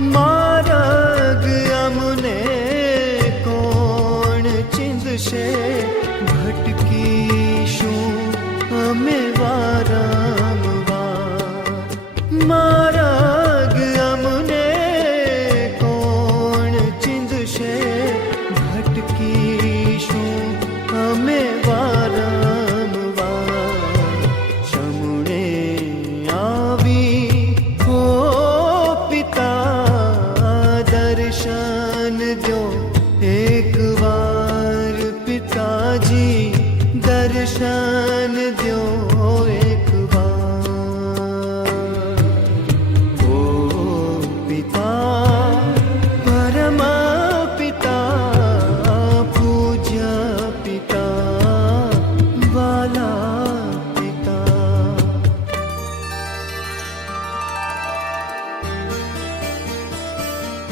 માર્ગ અમને કોણ ચીંધશે, ભટકીશું અમે વારંવાર. માર્ગ અમને કોણ ચીંધશે, ભટકીશું અમે વારંવાર. શમુણે આવી હો પિતા, દર્શન દો એક વાર પિતાજી, દર્શન દો એક વાર. ઓ પિતા, પરમ પિતા, પૂજ્ય પિતા, વાલા પિતા.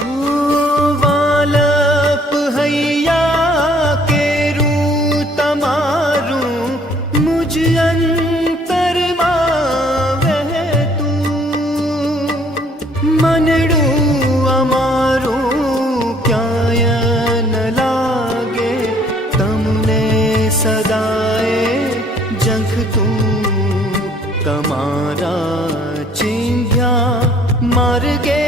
ઓ વાલપ હૈયા કેરું તમારું, મુજ અંતરમાં વહેતું. મનડું અમારું ક્યાંય ન લાગે, તમને સદાએ ઝંખતું. તમારા ચિંધ્યા માર્ગે